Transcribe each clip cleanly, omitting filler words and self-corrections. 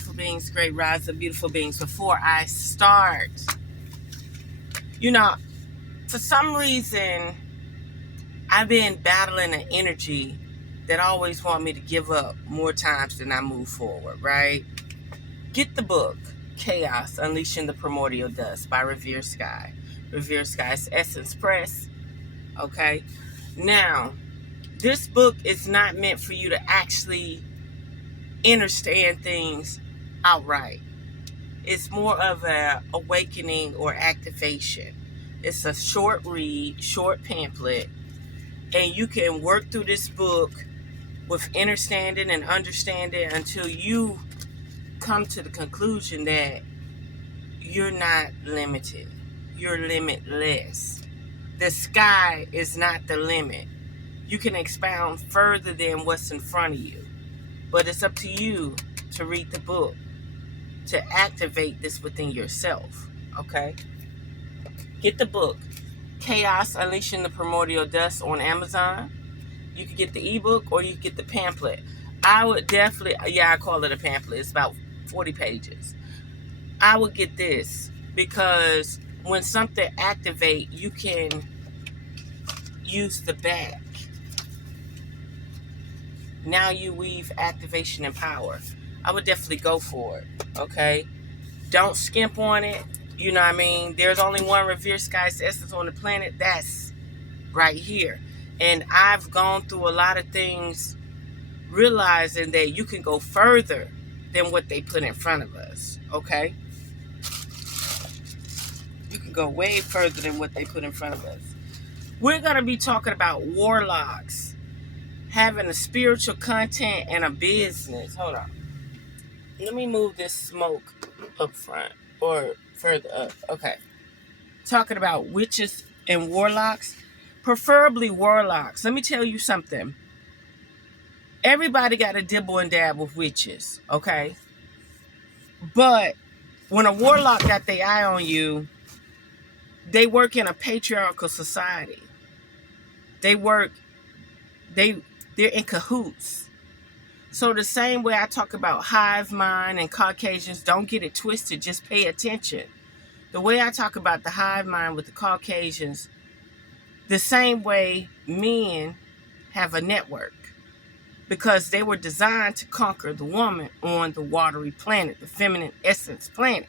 beautiful beings, great rise of beautiful beings. Before I start, for some reason, I've been battling an energy that always want me to give up more times than I move forward, right? Get the book, Chaos, Unleashing the Primordial Dust by RevereSkye'sEssence Press, okay? Now, this book is not meant for you to actually understand things outright. It's more of a awakening or activation. It's a short read, short pamphlet, and you can work through this book with understanding and understanding until you come to the conclusion that you're not limited. You're limitless. The sky is not the limit. You can expound further than what's in front of you. But it's up to you to read the book, to activate this within yourself, okay? Get the book, Chaos, Unleashing the Primordial Dust on Amazon. You can get the ebook or you can get the pamphlet. I would definitely, I call it a pamphlet. It's about 40 pages. I would get this because when something activates, you can use the back. Now you weave activation and power. I would definitely go for it, okay? Don't skimp on it. You know what I mean? There's only one RevereSkye'sEssence on the planet. That's right here. And I've gone through a lot of things realizing that you can go further than what they put in front of us, okay? You can go way further than what they put in front of us. We're going to be talking about warlocks having a spiritual content and a business. Hold on. Let me move this smoke up front or further up. Okay. Talking about witches and warlocks. Preferably warlocks. Let me tell you something. Everybody got a dibble and dab with witches, okay? But when a warlock got their eye on you, they work in a patriarchal society. They're in cahoots. So the same way I talk about hive mind and Caucasians, don't get it twisted, just pay attention. The way I talk about the hive mind with the Caucasians, the same way men have a network. Because they were designed to conquer the woman on the watery planet, the feminine essence planet.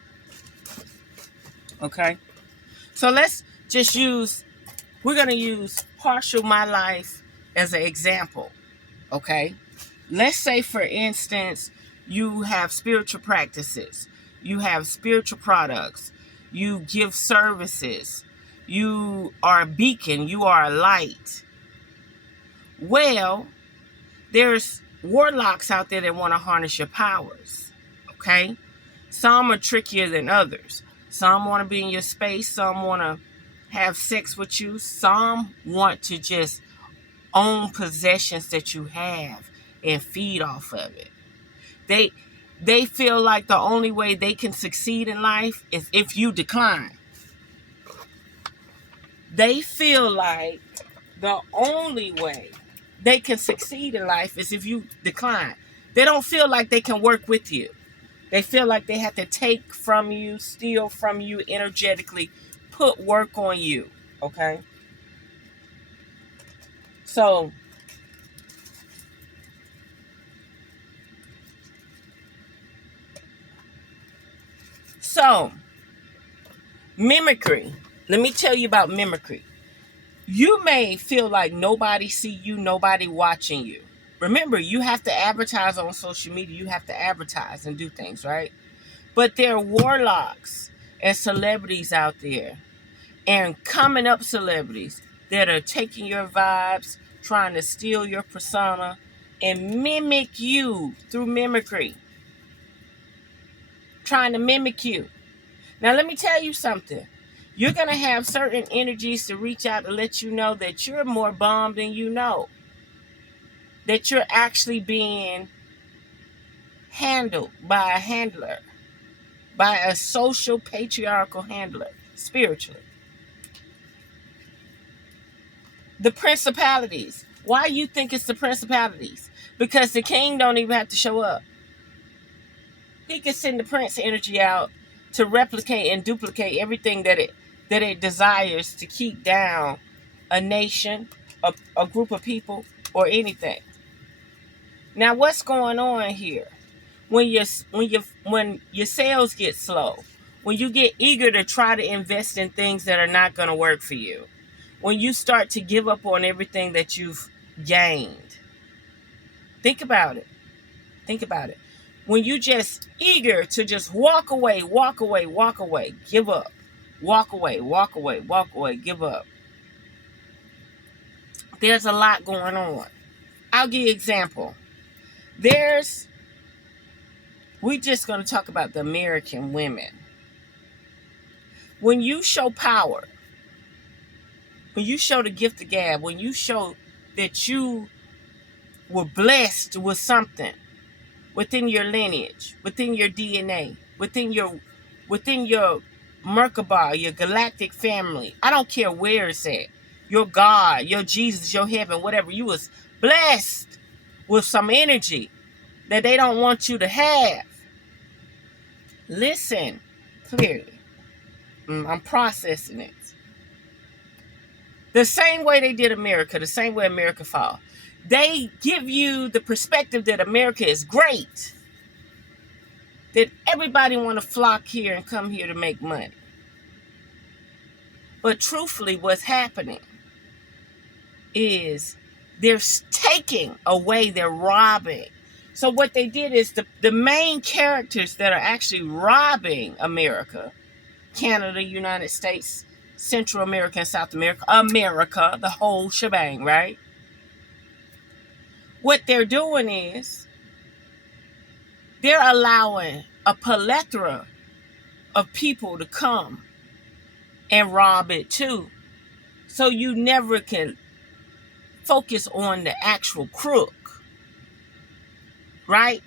Okay? So let's just we're going to use partial my life as an example. Okay? Let's say, for instance, you have spiritual practices. You have spiritual products. You give services. You are a beacon. You are a light. Well, there's warlocks out there that want to harness your powers, okay? Some are trickier than others. Some want to be in your space. Some want to have sex with you. Some want to just own possessions that you have and feed off of it. They feel like the only way they can succeed in life is if you decline. They feel like the only way they can succeed in life is if you decline. They don't feel like they can work with you. They feel like they have to take from you, steal from you energetically, put work on you, okay? So, mimicry. Let me tell you about mimicry. You may feel like nobody see you, nobody watching you. Remember, you have to advertise on social media. You have to advertise and do things, right? But there are warlocks and celebrities out there and coming up celebrities that are taking your vibes, trying to steal your persona and mimic you through mimicry. Trying to mimic you. Now, let me tell you something. You're going to have certain energies to reach out to let you know that you're more bomb than you know. That you're actually being handled by a handler. By a social patriarchal handler. Spiritually. The principalities. Why you think it's the principalities? Because the king don't even have to show up. He could send the prince energy out to replicate and duplicate everything that it desires to keep down a nation, a group of people, or anything. Now, what's going on here? When your sales get slow, when you get eager to try to invest in things that are not going to work for you, when you start to give up on everything that you've gained, think about it. Think about it. When you just eager to just walk away, give up, walk away, give up. There's a lot going on. I'll give you an example. We're just going to talk about the American women. When you show power, when you show the gift of gab, when you show that you were blessed with something within your lineage, within your DNA, within your Merkaba, your galactic family, I don't care where it's at, your God, your Jesus, your heaven, whatever, you was blessed with some energy that they don't want you to have. Listen clearly. I'm processing it. The same way they did America, the same way America fought. They give you the perspective that America is great, that everybody want to flock here and come here to make money. But truthfully, what's happening is they're taking away, they're robbing. So what they did is the main characters that are actually robbing America, Canada, United States, Central America, and South America, the whole shebang, right? What they're doing is they're allowing a plethora of people to come and rob it too. So you never can focus on the actual crook, right?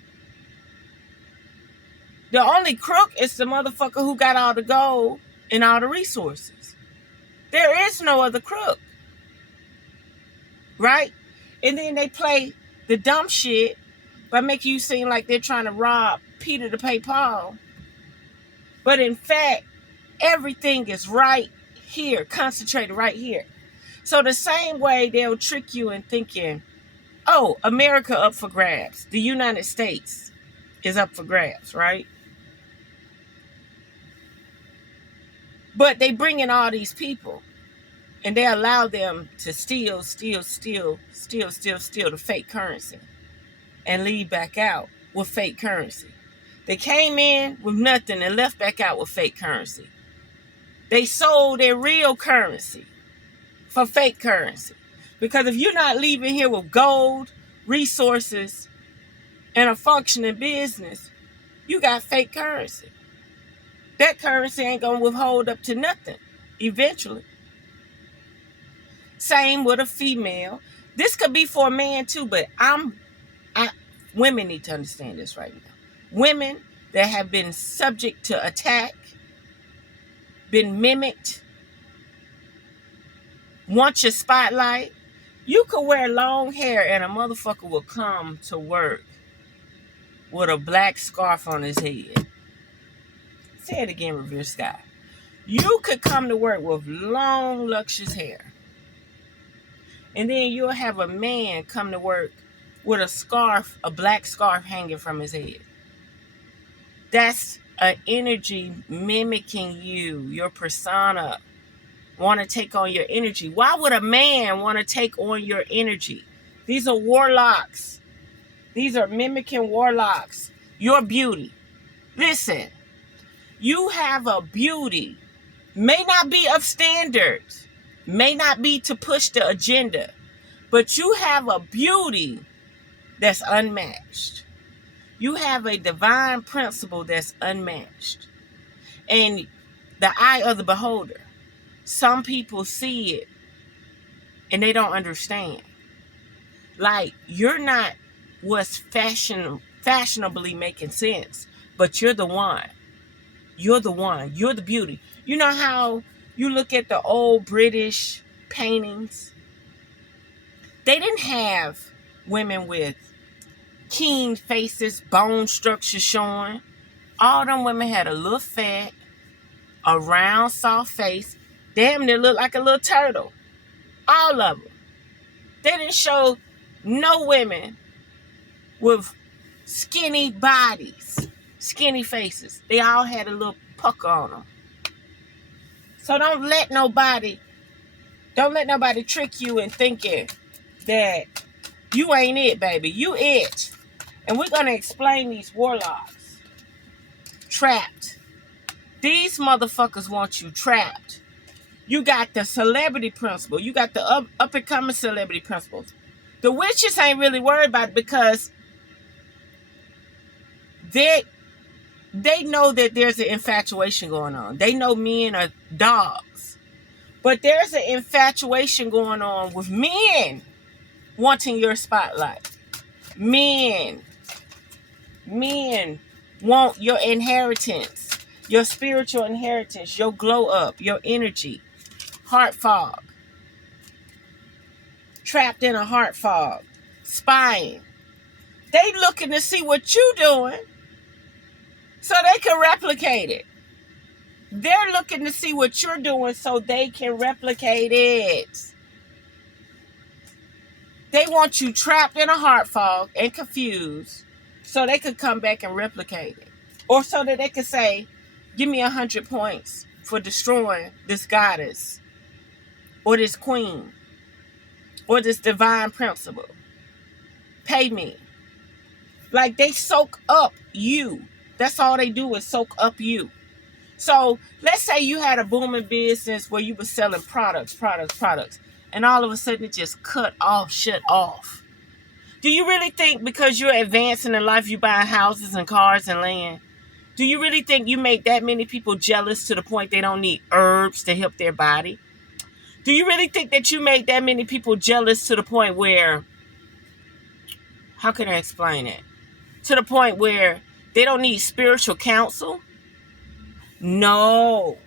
The only crook is the motherfucker who got all the gold and all the resources. There is no other crook, right? And then they play the dumb shit by making you seem like they're trying to rob Peter to pay Paul. But in fact, everything is right here, concentrated right here. So the same way they'll trick you in thinking, oh, America up for grabs. The United States is up for grabs, right? But they bring in all these people and they allow them to steal the fake currency and leave back out with fake currency. They came in with nothing and left back out with fake currency. They sold their real currency for fake currency. Because if you're not leaving here with gold, resources, and a functioning business, you got fake currency. That currency ain't going to withhold up to nothing eventually. Same with a female. This could be for a man too, but women need to understand this right now. Women that have been subject to attack, been mimicked, want your spotlight. You could wear long hair and a motherfucker will come to work with a black scarf on his head. Say it again, RevereSky. You could come to work with long, luscious hair. And then you'll have a man come to work with a scarf, a black scarf hanging from his head. That's an energy mimicking you, your persona. Want to take on your energy. Why would a man want to take on your energy? These are warlocks. These are mimicking warlocks. Your beauty. Listen, you have a beauty. May not be of standards. May not be to push the agenda. But you have a beauty that's unmatched. You have a divine principle that's unmatched. And the eye of the beholder. Some people see it and they don't understand. Like, you're not what's fashionably making sense, but you're the one. You're the one. You're the beauty. You know how you look at the old British paintings? They didn't have women with keen faces, bone structure showing. All them women had a little fat, a round, soft face. Damn, they looked like a little turtle. All of them. They didn't show no women with skinny bodies, skinny faces. They all had a little pucker on them. So don't let nobody trick you in thinking that you ain't it, baby. You it. And we're going to explain these warlocks. Trapped. These motherfuckers want you trapped. You got the celebrity principle. You got the up-and-coming celebrity principles. The witches ain't really worried about it because they know that there's an infatuation going on. They know men are dogs. But there's an infatuation going on with men wanting your spotlight. Men want your inheritance, your spiritual inheritance, your glow up, your energy. Heart fog. Trapped in a heart fog. Spying. They looking to see what you doing so they can replicate it. They're looking to see what you're doing so they can replicate it. They want you trapped in a heart fog and confused so they could come back and replicate it. Or so that they could say, give me 100 points for destroying this goddess or this queen or this divine principle. Pay me. Like they soak up you. That's all they do is soak up you. So let's say you had a booming business where you were selling products, and all of a sudden it just shut off. Do you really think because you're advancing in life, you buying houses and cars and land? Do you really think you make that many people jealous to the point they don't need herbs to help their body? Do you really think that you make that many people jealous to the point where, how can I explain it? To the point where they don't need spiritual counsel? No.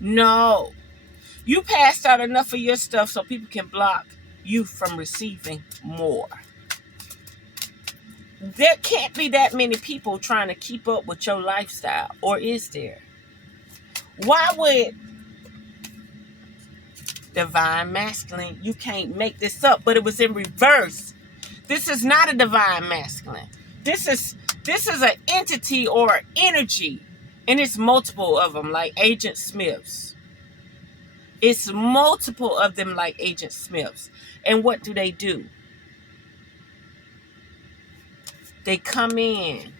You passed out enough of your stuff so people can block you from receiving more. There can't be that many people trying to keep up with your lifestyle, or is there? Why would divine masculine, you can't make this up, but it was in reverse. This is not a divine masculine. This is an entity or an energy, and it's multiple of them like Agent Smiths. It's multiple of them like Agent Smiths. And what do? They come in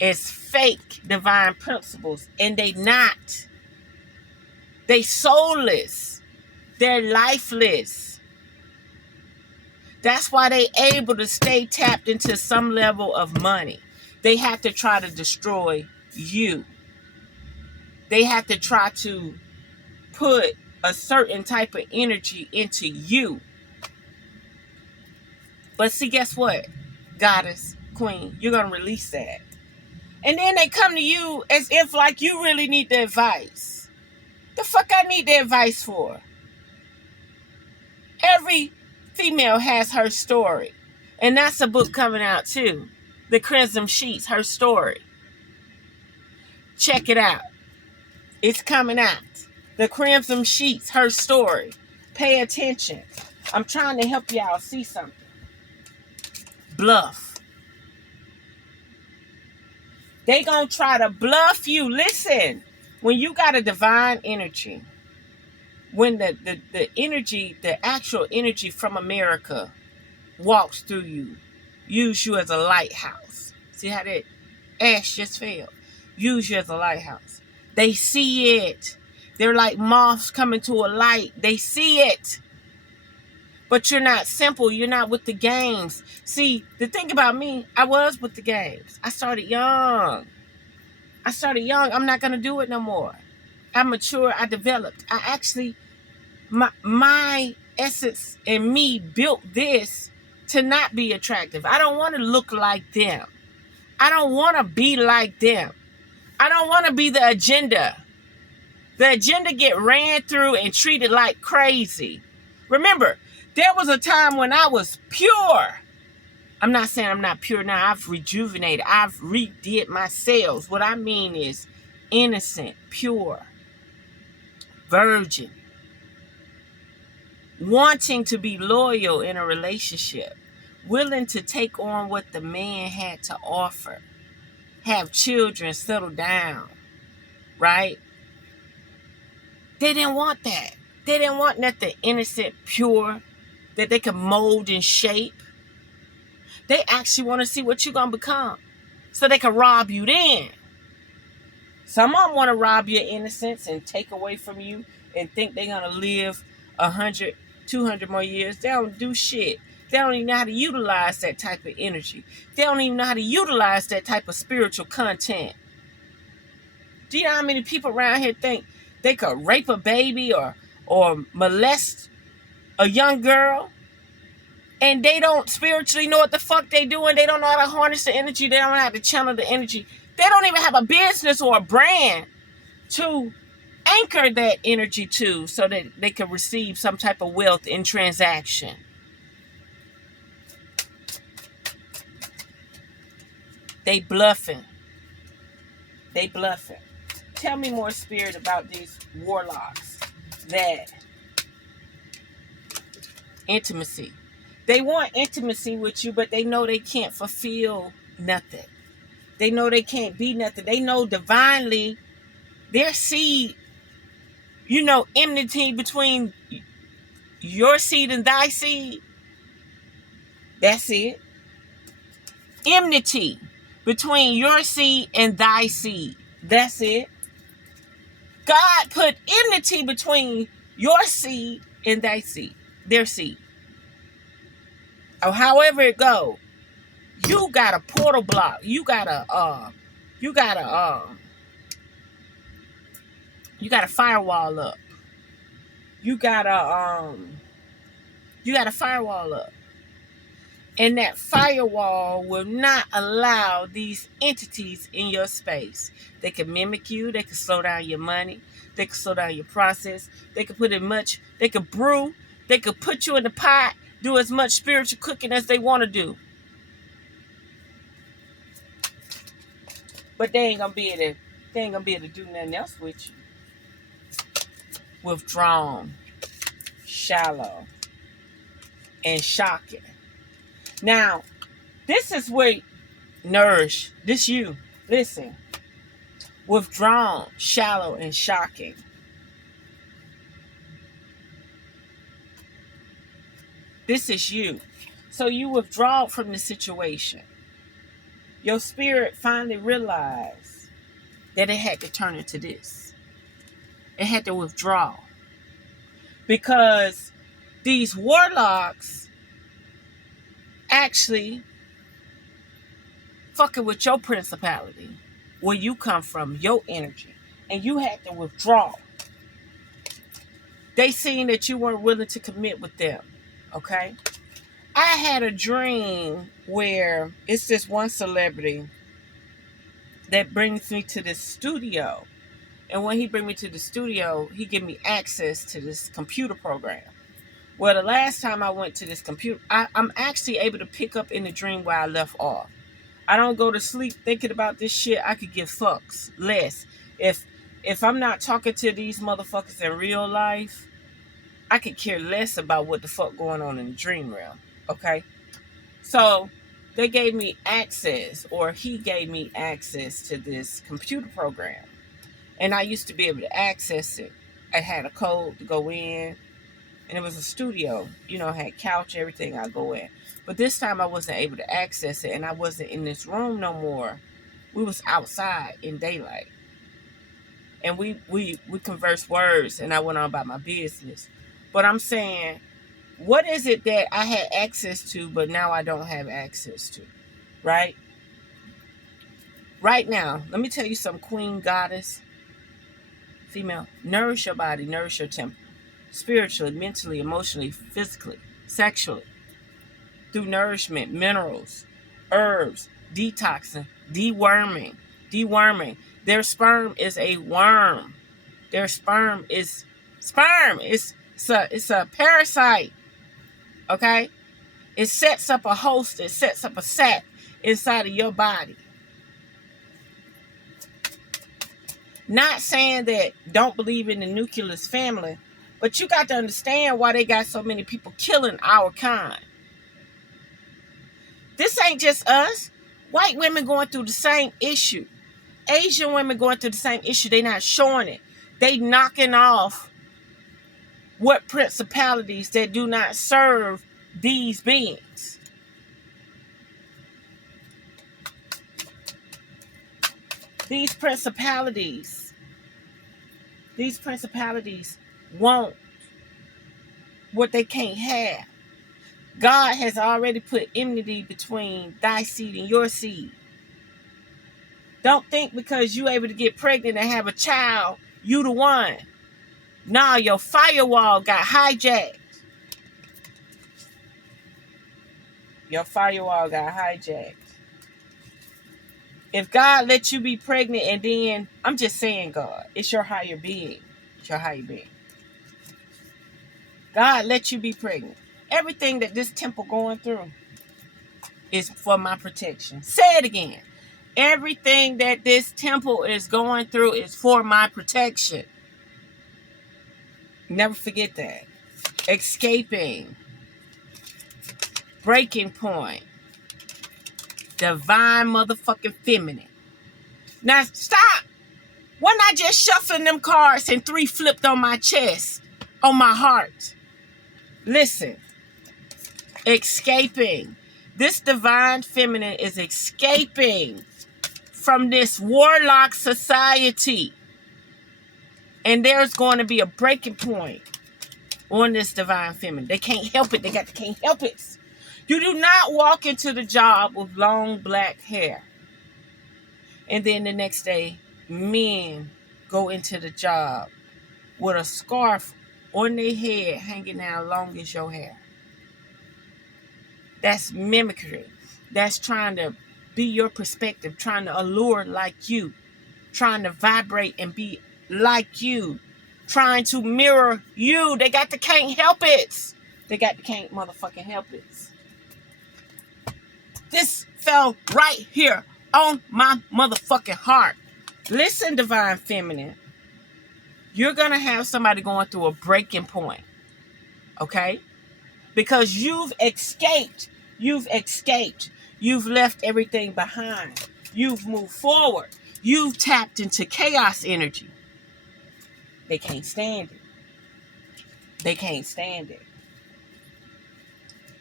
as fake divine principles, and they not. They soulless. They're lifeless. That's why they able to stay tapped into some level of money. They have to try to destroy you. They have to try to put a certain type of energy into you. But see, guess what? Goddess, queen, you're going to release that. And then they come to you as if like you really need the advice. The fuck I need the advice for? Every female has her story. And that's a book coming out too. The Crimson Sheets, her story. Check it out. It's coming out. The Crimson Sheets, her story. Pay attention. I'm trying to help y'all see something. Bluff. They gonna try to bluff you. Listen, when you got a divine energy, when the energy, the actual energy from America walks through you, use you as a lighthouse. See how that ash just fell? Use you as a lighthouse. They see it. They're like moths coming to a light. They see it. But you're not simple. You're not with the games. See, the thing about me, I was with the games. I started young. I'm not going to do it no more. I matured. I developed. I actually, my essence and me built this to not be attractive. I don't want to look like them. I don't want to be like them. I don't want to be the agenda. The agenda get ran through and treated like crazy. Remember, there was a time when I was pure. I'm not saying I'm not pure now. I've rejuvenated. I've redid my cells. What I mean is innocent, pure, virgin, wanting to be loyal in a relationship, willing to take on what the man had to offer, have children, settle down, right? They didn't want that. They didn't want nothing innocent, pure, that they could mold and shape. They actually want to see what you're going to become so they can rob you then. Some of them want to rob your innocence and take away from you and think they're going to live 100, 200 more years. They don't do shit. They don't even know how to utilize that type of energy. They don't even know how to utilize that type of spiritual content. Do you know how many people around here think they could rape a baby or molest a young girl? And they don't spiritually know what the fuck they doing. They don't know how to harness the energy. They don't know how to channel the energy. They don't even have a business or a brand to anchor that energy to so that they can receive some type of wealth in transaction. They bluffing. They bluffing. Tell me more, Spirit, about these warlocks. That intimacy. They want intimacy with you, but they know they can't fulfill nothing. They know they can't be nothing. They know divinely their seed, enmity between your seed and thy seed. That's it. Enmity between your seed and thy seed. That's it. God put enmity between your seed and thy seed, their seed. Or however it go, you got a portal block. You got a firewall up. You got a firewall up. And that firewall will not allow these entities in your space. They can mimic you. They can slow down your money. They can slow down your process. They can they can brew. They can put you in the pot, do as much spiritual cooking as they want to do. But they ain't gonna be able to do nothing else with you. Withdrawn, shallow, and shocking. Now, this is where nourish. This you. Listen. Withdrawn, shallow, and shocking. This is you. So you withdraw from the situation. Your spirit finally realized that it had to turn into this. It had to withdraw. Because these warlocks actually fucking with your principality, where you come from, your energy, and you had to withdraw. They seen that you weren't willing to commit with them, okay? I had a dream where it's this one celebrity that brings me to this studio. And when he bring me to the studio, he give me access to this computer program. Well, the last time I went to this computer, I'm actually able to pick up in the dream where I left off. I don't go to sleep thinking about this shit. I could give fucks less. If I'm not talking to these motherfuckers in real life, I could care less about what the fuck going on in the dream realm. Okay? So they gave me access, or he gave me access to this computer program. And I used to be able to access it. I had a code to go in. And it was a studio. Had couch, everything. I go in. But this time I wasn't able to access it. And I wasn't in this room no more. We was outside in daylight. And we conversed words. And I went on about my business. But I'm saying, what is it that I had access to, but now I don't have access to? Right? Right now, let me tell you something, Queen Goddess. Female, nourish your body, nourish your temple. Spiritually, mentally, emotionally, physically, sexually. Through nourishment, minerals, herbs, detoxing, deworming. Their sperm is a worm. Their sperm is sperm. It's a parasite. Okay? It sets up a host. It sets up a set inside of your body. Not saying that don't believe in the nucleus family, but you got to understand why they got so many people killing our kind. This ain't just us. White women going through the same issue. Asian women going through the same issue. They not showing it. They knocking off what principalities that do not serve these beings. These principalities want what they can't have. God has already put enmity between thy seed and your seed. Don't think because you able to get pregnant and have a child, you the one. Nah, your firewall got hijacked. Your firewall got hijacked. If God lets you be pregnant and then, I'm just saying God, it's your higher being. It's your higher being. God let you be pregnant. Everything that this temple going through is for my protection. Say it again. Everything that this temple is going through is for my protection. Never forget that. Escaping. Breaking point. Divine motherfucking feminine. Now stop. Wasn't I just shuffling them cards and 3 flipped on my chest, on my heart? Listen. Escaping. This divine feminine is escaping from this warlock society. And there's going to be a breaking point on this divine feminine. They can't help it. They can't help it. You do not walk into the job with long black hair. And then the next day, men go into the job with a scarf on their head hanging down long as your hair. That's mimicry. That's trying to be your perspective, trying to allure like you, trying to vibrate and be like you, trying to mirror you. They can't help it. They can't motherfucking help it. This fell right here on my motherfucking heart. Listen, divine feminine. You're going to have somebody going through a breaking point. Okay? Because you've escaped. You've left everything behind. You've moved forward. You've tapped into chaos energy. They can't stand it. They can't stand it.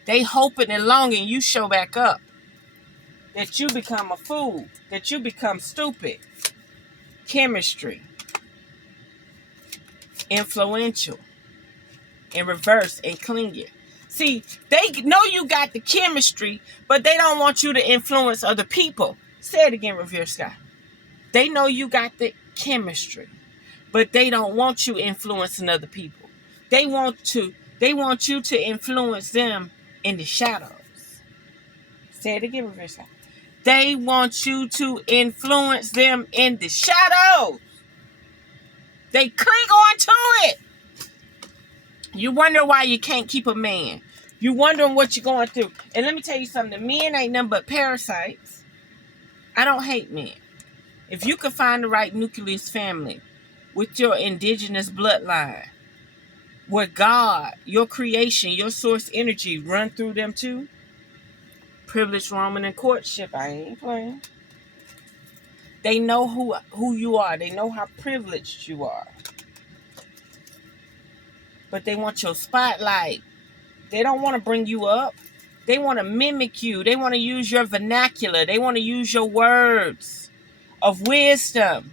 They hoping and longing you show back up. That you become a fool. That you become stupid. Chemistry. Influential. In reverse and clinging. See, they know you got the chemistry, but they don't want you to influence other people. Say it again, RevereSky. They know you got the chemistry, but they don't want you influencing other people. They want you to influence them in the shadows. Say it again, RevereSky. They want you to influence them in the shadows. They cling on to it. You wonder why you can't keep a man. You wondering what you're going through. And let me tell you something. The men ain't nothing but parasites. I don't hate men. If you can find the right nucleus family with your indigenous bloodline, where God, your creation, your source energy run through them too, privileged Roman and courtship, I ain't playing. They know who you are. They know how privileged you are. But they want your spotlight. They don't want to bring you up. They want to mimic you. They want to use your vernacular. They want to use your words of wisdom.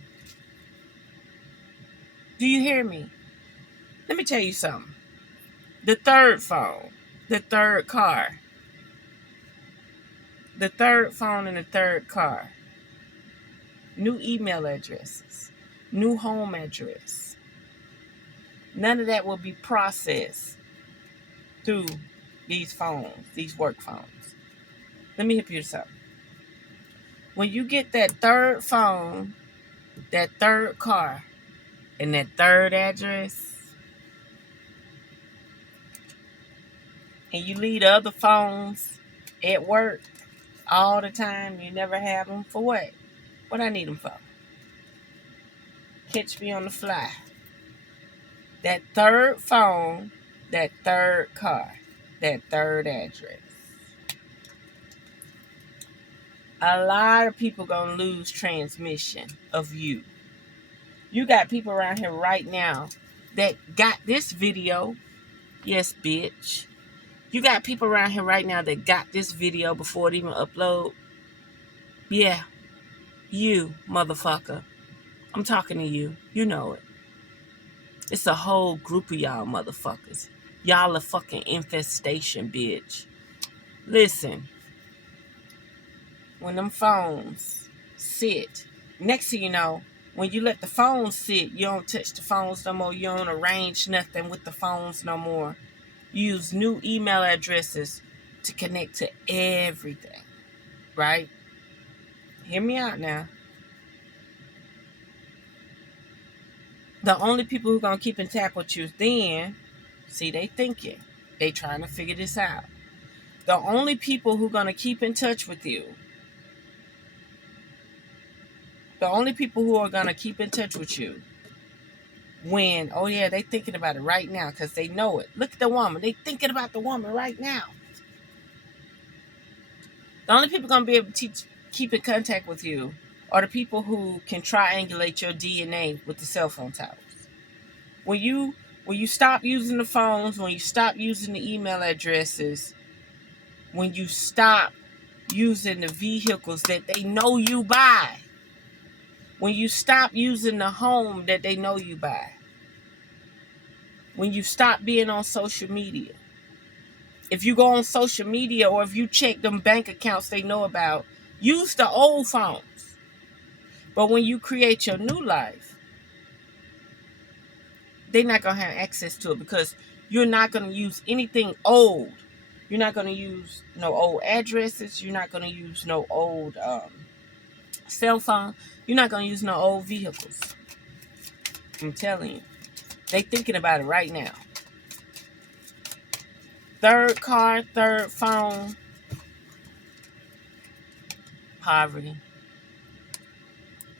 Do you hear me? Let me tell you something. The third phone, the third car. The third phone and the third car. New email addresses. New home address. None of that will be processed through these phones, these work phones. Let me hit you with something. When you get that third phone, that third car, and that third address, and you leave the other phones at work all the time. You never have them for what? What I need them for? Catch me on the fly. That third phone, that third car, that third address. A lot of people gonna lose transmission of you. You got people around here right now that got this video. Yes, bitch. You got people around here right now that got this video before it even upload. Yeah, you, motherfucker. I'm talking to you. You know it. It's a whole group of y'all motherfuckers. Y'all a fucking infestation, bitch. Listen. When them phones sit, next thing you know, when you let the phones sit, you don't touch the phones no more. You don't arrange nothing with the phones no more. You use new email addresses to connect to everything, right? Hear me out now. The only people who are going to keep in tap with you then, see, they thinking. They trying to figure this out. The only people who are going to keep in touch with you, the only people who are going to keep in touch with you when, oh yeah, they thinking about it right now because they know it. Look at the woman. They thinking about the woman right now. The only people going to be able to keep in contact with you are the people who can triangulate your DNA with the cell phone towers. When you stop using the phones, when you stop using the email addresses, when you stop using the vehicles that they know you by, when you stop using the home that they know you by, when you stop being on social media, if you go on social media or if you check them bank accounts they know about, use the old phones. But when you create your new life, they're not going to have access to it because you're not going to use anything old. You're not going to use no old addresses. You're not going to use no old cell phone. You're not going to use no old vehicles. I'm telling you. They thinking about it right now. Third car, third phone. Poverty.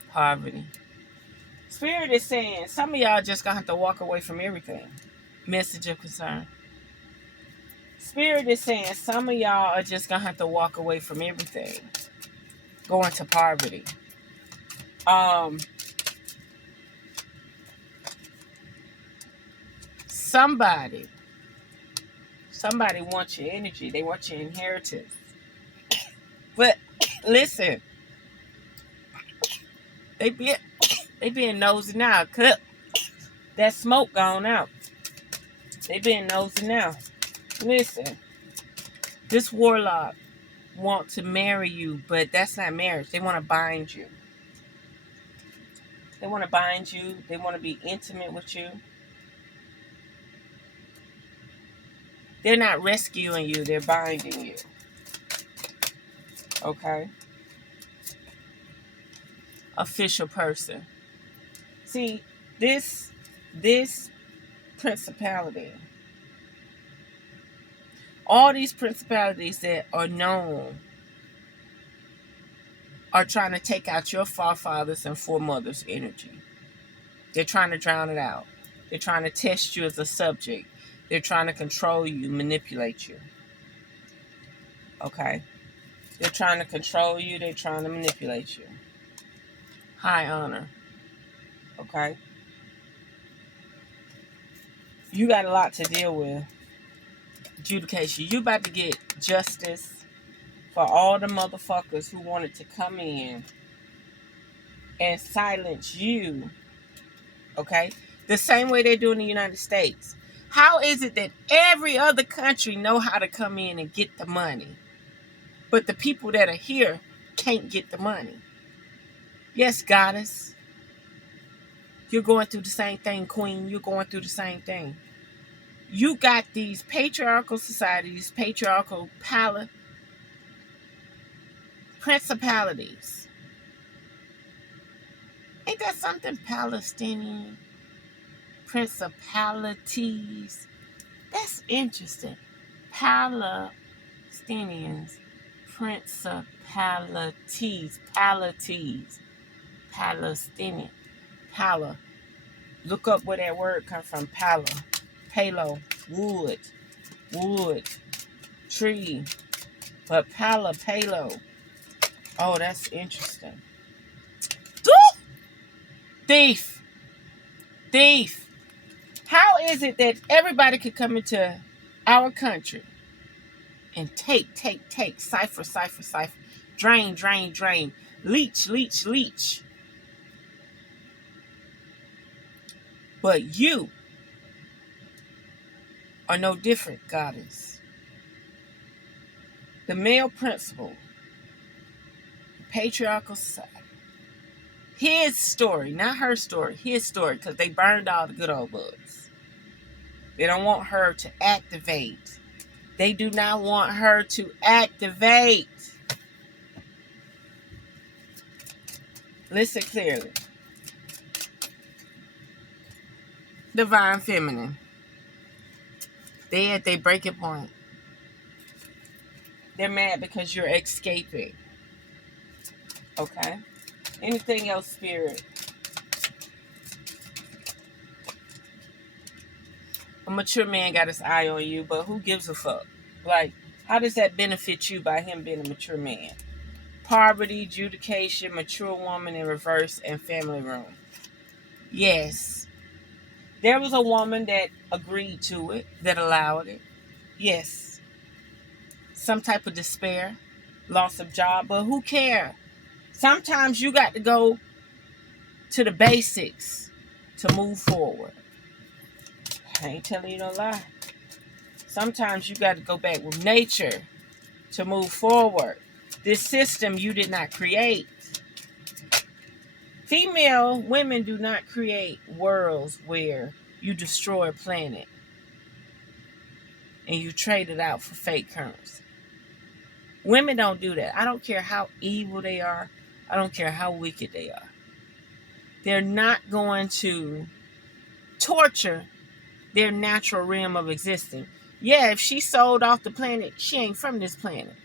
Poverty. Spirit is saying some of y'all just going to have to walk away from everything. Message of concern. Spirit is saying some of y'all are just going to have to walk away from everything. Go into poverty. Somebody wants your energy. They want your inheritance. But listen, they being nosy now. Cut that smoke gone out. They being nosy now. Listen, this warlock want to marry you, but that's not marriage. They want to bind you. They want to bind you. They want to be intimate with you. They're not rescuing you. They're binding you. Okay? Official person. See, this principality, all these principalities that are known are trying to take out your forefathers and foremothers' energy. They're trying to drown it out. They're trying to test you as a subject. They're trying to control you, manipulate you. Okay? They're trying to control you. They're trying to manipulate you. High honor. Okay? You got a lot to deal with. Adjudication. You about to get justice for all the motherfuckers who wanted to come in and silence you. Okay? The same way they do in the United States. How is it that every other country know how to come in and get the money, but the people that are here can't get the money? Yes, goddess. You're going through the same thing, queen. You're going through the same thing. You got these patriarchal societies, patriarchal principalities. Ain't that something? Palestinian principalities. That's interesting. Palestinians, principalities, Palestinian, Pala. Look up where that word comes from. Palo, wood, tree, but palo. Oh, that's interesting. Thief. How is it that everybody could come into our country and take, cipher, drain, leech, but you are no different, goddess. The male principle, the patriarchal society, his story, not her story, his story, because they burned all the good old books. They don't want her to activate. They do not want her to activate. Listen clearly. Divine feminine. They at their breaking point. They're mad because you're escaping. Okay? Anything else, spirit? A mature man got his eye on you, but who gives a fuck? Like, how does that benefit you by him being a mature man? Poverty, adjudication, mature woman in reverse, and family room. Yes. There was a woman that agreed to it, that allowed it. Yes. Some type of despair, loss of job, but who cares? Sometimes you got to go to the basics to move forward. I ain't telling you no lie. Sometimes you got to go back with nature to move forward. This system you did not create. Female women do not create worlds where you destroy a planet and you trade it out for fake currency. Women don't do that. I don't care how evil they are. I don't care how wicked they are. They're not going to torture their natural realm of existing. Yeah, if she sold off the planet, she ain't from this planet.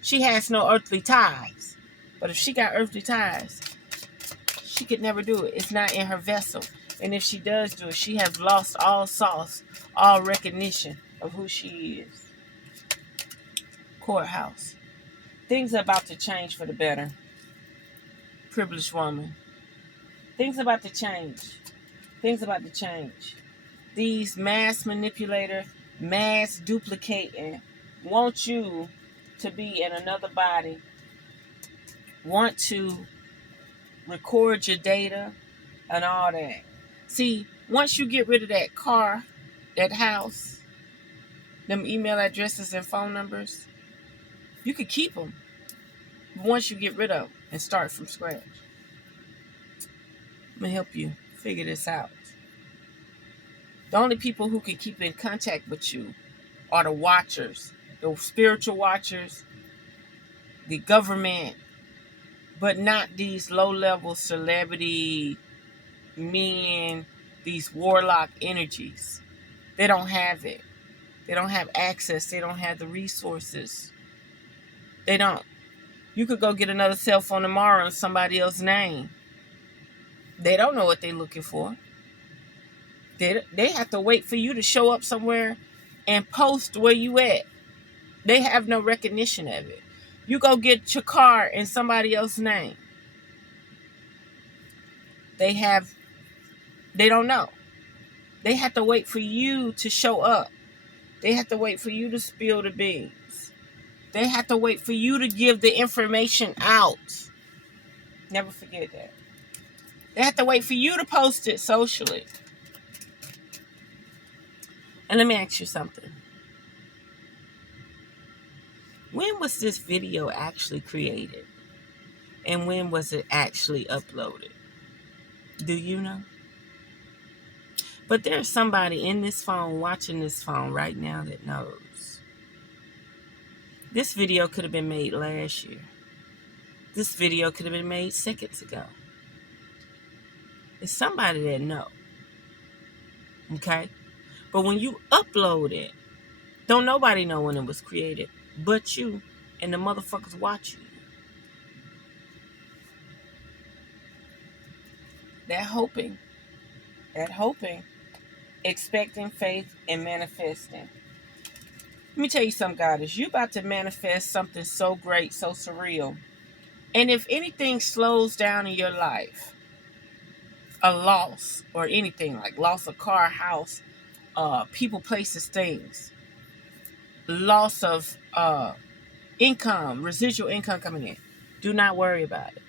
She has no earthly ties. But if she got earthly ties, she could never do it. It's not in her vessel. And if she does do it, she has lost all sauce, all recognition of who she is. Courthouse. Things are about to change for the better. Privileged woman. Things about to change. These mass manipulator, mass duplicating, want you to be in another body, want to record your data and all that. See, once you get rid of that car, that house, them email addresses and phone numbers, you could keep them once you get rid of them and start from scratch. I'm going to help you figure this out. The only people who can keep in contact with you are the watchers, the spiritual watchers, the government, but not these low-level celebrity men, these warlock energies. They don't have it. They don't have access. They don't have the resources. They don't. You could go get another cell phone tomorrow in somebody else's name. They don't know what they're looking for. They have to wait for you to show up somewhere and post where you at. They have no recognition of it. You go get your car in somebody else's name. They don't know. They have to wait for you to show up. They have to wait for you to spill the beans. They have to wait for you to give the information out. Never forget that. They have to wait for you to post it socially. And let me ask you something. When was this video actually created? And when was it actually uploaded? Do you know? But there's somebody in this phone, watching this phone right now that knows. This video could have been made last year. This video could have been made seconds ago. It's somebody that knows. Okay? But when you upload it, Don't nobody know when it was created but you and the motherfuckers watching you. That hoping, expecting, faith, and manifesting. Let me tell you something, goddess. You about to manifest something so great, so surreal. And if anything slows down in your life, a loss or anything like loss of car, house, people, places, things, loss of income, residual income coming in, do not worry about it.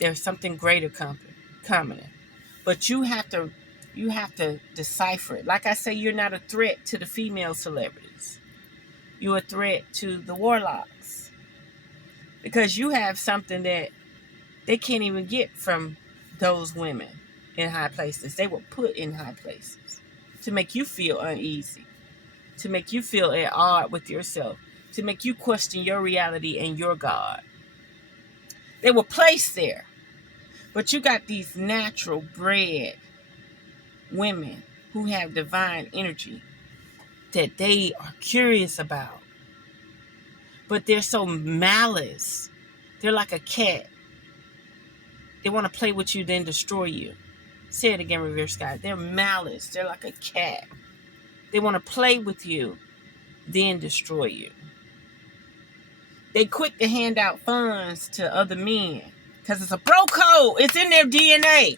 There's something greater coming in. But you have to decipher it. Like I say, you're not a threat to the female celebrities. You're a threat to the Warlocks. Because you have something that they can't even get from those women in high places. They were put in high places to make you feel uneasy, to make you feel at odds with yourself, to make you question your reality and your God. They were placed there. But you got these natural bred women who have divine energy that they are curious about. But they're so malice. They're like a cat. They want to play with you, then destroy you. Say it again, RevereSky. They're malice. They're like a cat. They want to play with you, then destroy you. They quick to hand out funds to other men because it's a bro code. It's in their DNA.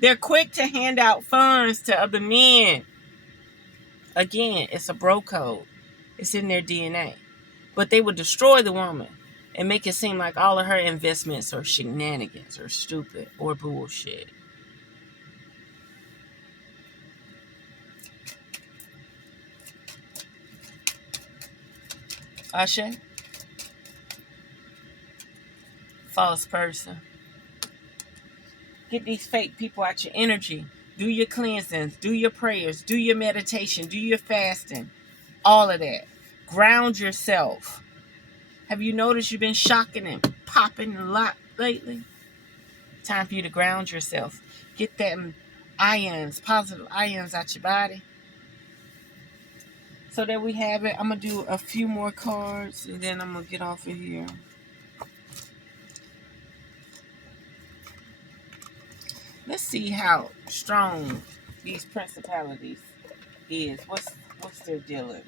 They're quick to hand out funds to other men. Again, it's a bro code. It's in their DNA. But they would destroy the woman and make it seem like all of her investments are shenanigans or stupid or bullshit. Ashe? False person. Get these fake people out your energy. Do your cleansings. Do your prayers. Do your meditation. Do your fasting. All of that. Ground yourself. Have you noticed you've been shocking and popping a lot lately? Time for you to ground yourself. Get them ions, positive ions out your body. So that we have it. I'm going to do a few more cards and then I'm going to get off of here. Let's see how strong these principalities is. What's their dealings?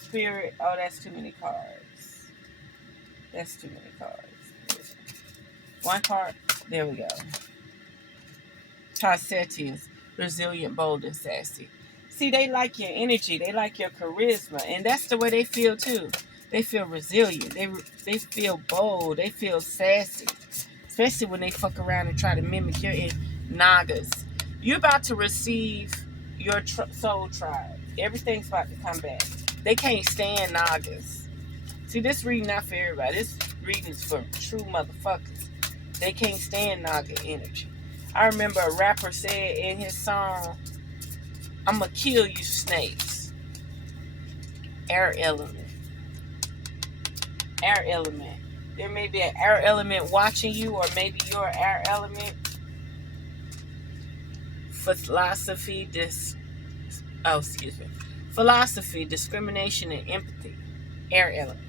Spirit. Oh, that's too many cards. That's too many cards. One card. There we go. Tarsetians. Resilient, bold, and sassy. See, they like your energy. They like your charisma. And that's the way they feel, too. They feel resilient. They feel bold. They feel sassy. Especially when they fuck around and try to mimic your Nagas. You're about to receive your soul tribe. Everything's about to come back. They can't stand Nagas. See, this reading not for everybody. This reading is for true motherfuckers. They can't stand Naga energy. I remember a rapper said in his song, "I'm gonna kill you snakes." Air element. Air element. There may be an air element watching you, or maybe you're an air element. Philosophy, Philosophy, discrimination, and empathy. Air element.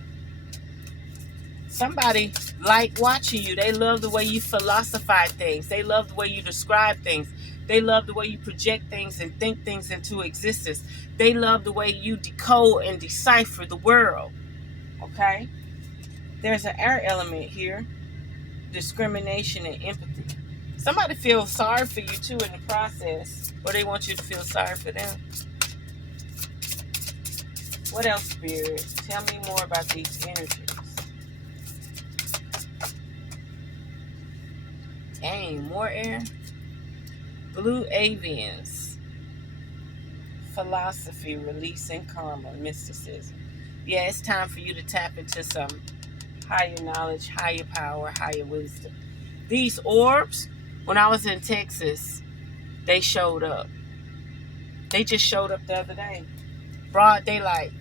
Somebody like watching you. They love the way you philosophize things. They love the way you describe things. They love the way you project things and think things into existence. They love the way you decode and decipher the world. Okay? There's an air element here. Discrimination and empathy. Somebody feels sorry for you too in the process, or they want you to feel sorry for them. What else, Spirit? Tell me more about these energies. Dang, more air. Blue avians. Philosophy, releasing karma, mysticism. Yeah, it's time for you to tap into some higher knowledge, higher power, higher wisdom. These orbs, when I was in Texas, they showed up. They just showed up the other day. Broad daylight.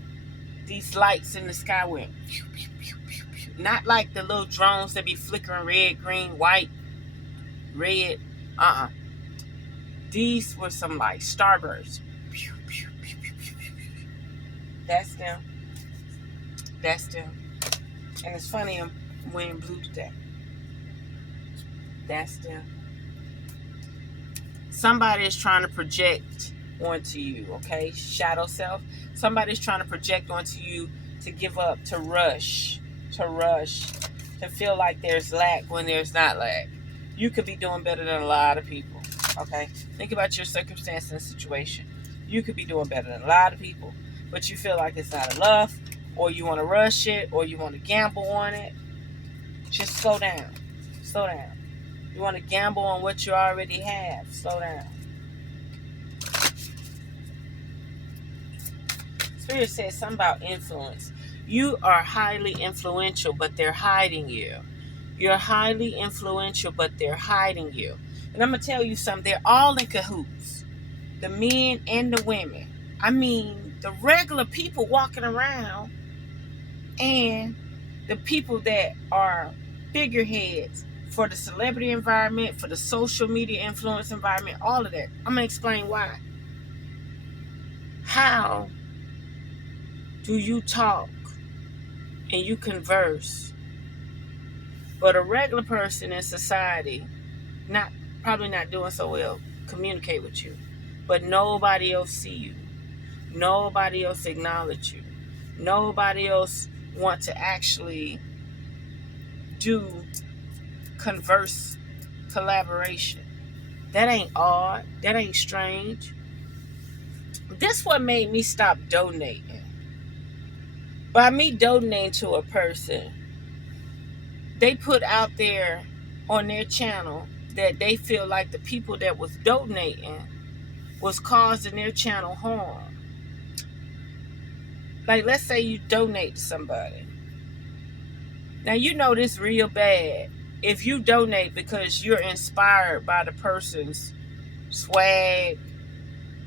These lights in the sky went pew, pew, pew, pew, pew. Not like the little drones that be flickering red, green, white, red. These were some like starbursts. Pew, pew, pew, pew, pew, pew. That's them. That's them. And it's funny, I'm wearing blue today. That's them. Somebody is trying to project onto you, okay? Shadow self. Somebody's trying to project onto you to give up, to rush, to feel like there's lack when there's not lack. You could be doing better than a lot of people, okay? Think about your circumstance and situation. You could be doing better than a lot of people, but you feel like it's not enough, or you want to rush it, or you want to gamble on it. Just slow down. Slow down. You want to gamble on what you already have. Slow down. Spirit says something about influence. You are highly influential, but they're hiding you. You're highly influential, but they're hiding you. And I'm going to tell you something. They're all in cahoots. The men and the women. I mean, the regular people walking around and the people that are figureheads for the celebrity environment, for the social media influence environment, all of that. I'm going to explain why. How do you talk and you converse, but a regular person in society, probably not doing so well, communicate with you, but nobody else see you, nobody else acknowledge you, nobody else want to actually do converse collaboration? That ain't odd. That ain't strange. This what made me stop donating. By me donating to a person, they put out there on their channel that they feel like the people that was donating was causing their channel harm. Like, let's say you donate to somebody. Now, you know this real bad. If you donate because you're inspired by the person's swag,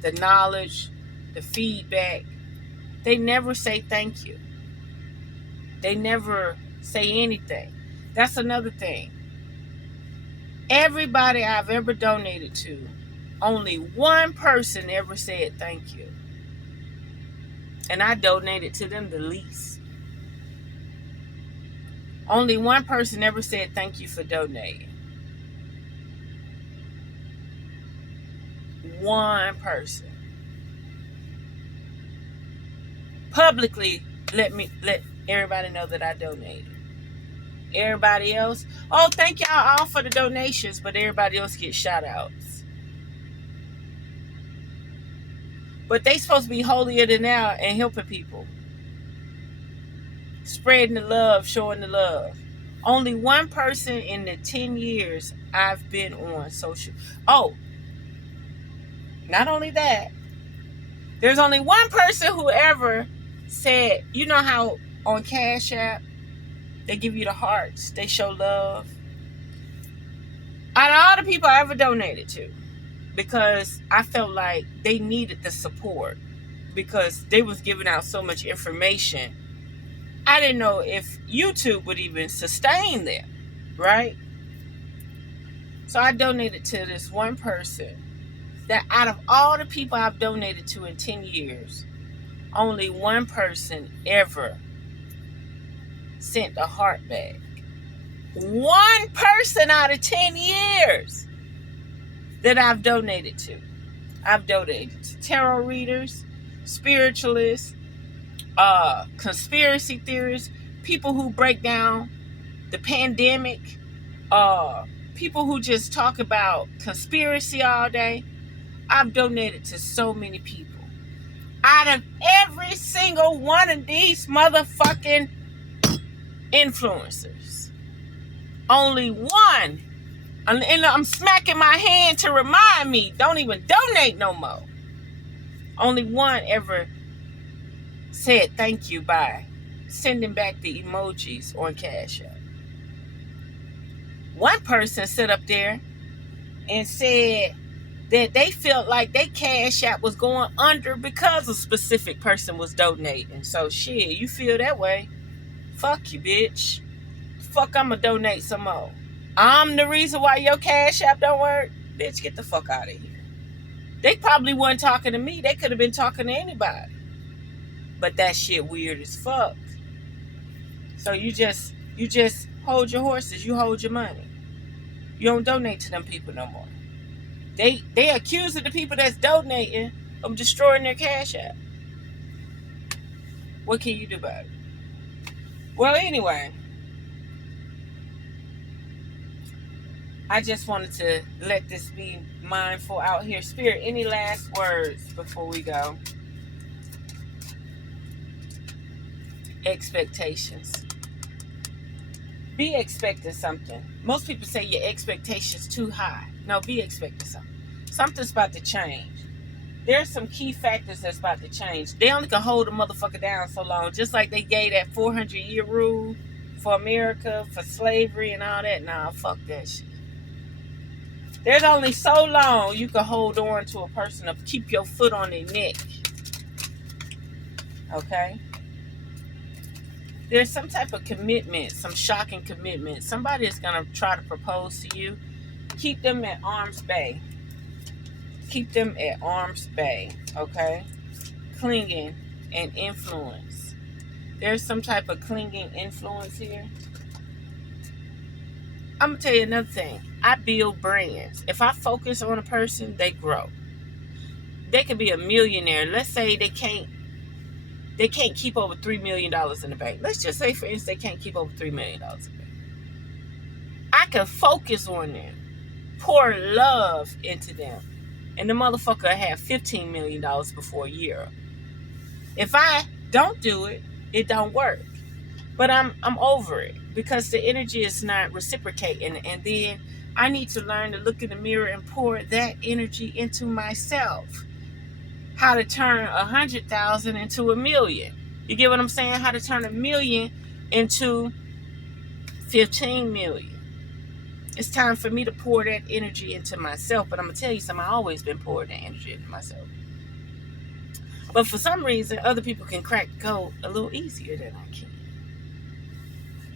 the knowledge, the feedback, they never say thank you. They never say anything. That's another thing. Everybody I've ever donated to, only one person ever said thank you. And I donated to them the least. Only one person ever said thank you for donating. One person. Publicly let everybody know that I donated. Everybody else, oh, thank y'all all for the donations, but everybody else gets shout outs. But they supposed to be holier than thou and helping people. Spreading the love, showing the love. Only one person in the 10 years I've been on social. Oh, not only that, there's only one person who ever said, you know how on Cashap, they give you the hearts, they show love. Out of all the people I ever donated to, because I felt like they needed the support, because they was giving out so much information. I didn't know if YouTube would even sustain them, right? So I donated to this one person that out of all the people I've donated to in 10 years, only one person ever sent a heart back. One person out of 10 years that I've donated to. I've donated to tarot readers, spiritualists, conspiracy theorists, people who break down the pandemic, people who just talk about conspiracy all day. I've donated to so many people. Out of every single one of these motherfucking influencers, only one, and I'm smacking my hand to remind me, don't even donate no more. Only one ever said thank you by sending back the emojis on Cashap. One person sat up there and said that they felt like their Cashap was going under because a specific person was donating. So shit, you feel that way? Fuck you, bitch. Fuck, I'ma donate some more. I'm the reason why your Cashap don't work? Bitch, get the fuck out of here. They probably weren't talking to me. They could have been talking to anybody. But that shit weird as fuck. So you just hold your horses. You hold your money. You don't donate to them people no more. They accusing the people that's donating of destroying their cash app. What can you do about it? Well, anyway, I just wanted to let this be mindful out here. Spirit, any last words before we go? Expectations. Be expecting something. Most people say your expectations too high. No, be expecting something. Something's about to change. There's some key factors that's about to change. They only can hold a motherfucker down so long. Just like they gave that 400-year rule for America, for slavery and all that. Nah, fuck that shit. There's only so long you can hold on to a person to keep your foot on their neck. Okay? There's some type of commitment, some shocking commitment. Somebody is going to try to propose to you. Keep them at arm's bay. Keep them at arm's bay, okay? Clinging and influence. There's some type of clinging influence here. I'm going to tell you another thing. I build brands. If I focus on a person, they grow. They could be a millionaire. Let's say they can't keep over $3 million in the bank. Let's just say, for instance, they can't keep over $3 million in the bank. I can focus on them. Pour love into them. And the motherfucker have $15 million before a year. If I don't do it, it don't work. But I'm over it because the energy is not reciprocating. And then I need to learn to look in the mirror and pour that energy into myself. How to turn 100,000 into $1 million. You get what I'm saying? How to turn $1 million into 15 million. It's time for me to pour that energy into myself. But I'm going to tell you something. I've always been pouring that energy into myself. But for some reason, other people can crack the code a little easier than I can.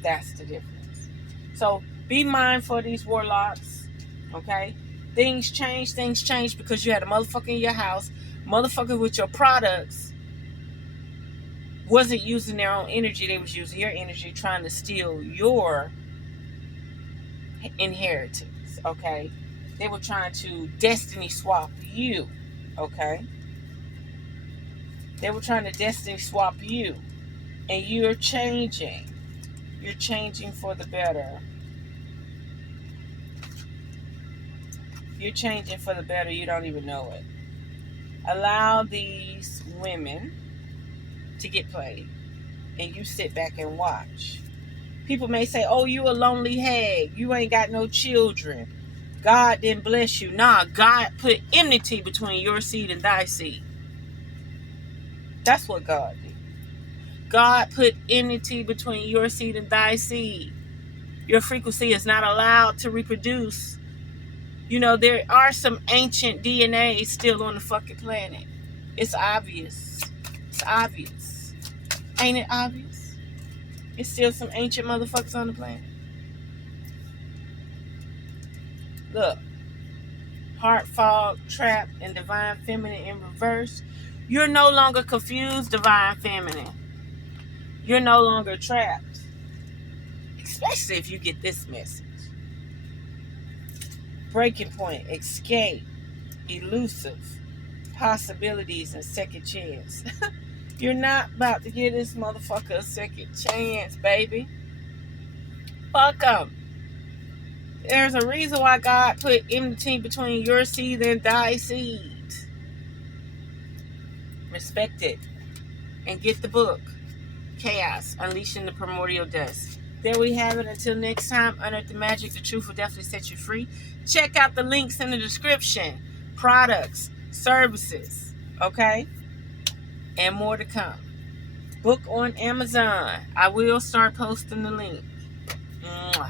That's the difference. So be mindful of these warlocks. Okay? Things change because you had a motherfucker in your house. Motherfucker with your products wasn't using their own energy. They was using your energy trying to steal your inheritance, okay? They were trying to destiny swap you, okay? They were trying to destiny swap you. And you're changing. You're changing for the better. You're changing for the better. You don't even know it. Allow these women to get played. And you sit back and watch. People may say, oh, you a lonely hag. You ain't got no children. God didn't bless you. Nah, God put enmity between your seed and thy seed. That's what God did. God put enmity between your seed and thy seed. Your frequency is not allowed to reproduce. You know, there are some ancient DNA still on the fucking planet. It's obvious. It's obvious. Ain't it obvious? It's still some ancient motherfuckers on the planet. Look. Heart fog, trap, and divine feminine in reverse. You're no longer confused, divine feminine. You're no longer trapped. Especially if you get this message. Breaking point, escape, elusive, possibilities, and second chance. You're not about to give this motherfucker a second chance, baby. Fuck him. There's a reason why God put enmity between your seed and thy seed. Respect it. And get the book. Chaos, Unleashing the Primordial Dust. There we have it. Until next time, unearth the magic. The truth will definitely set you free. Check out the links in the description. Products, services, okay? And more to come. Book on Amazon. I will start posting the link. Mwah.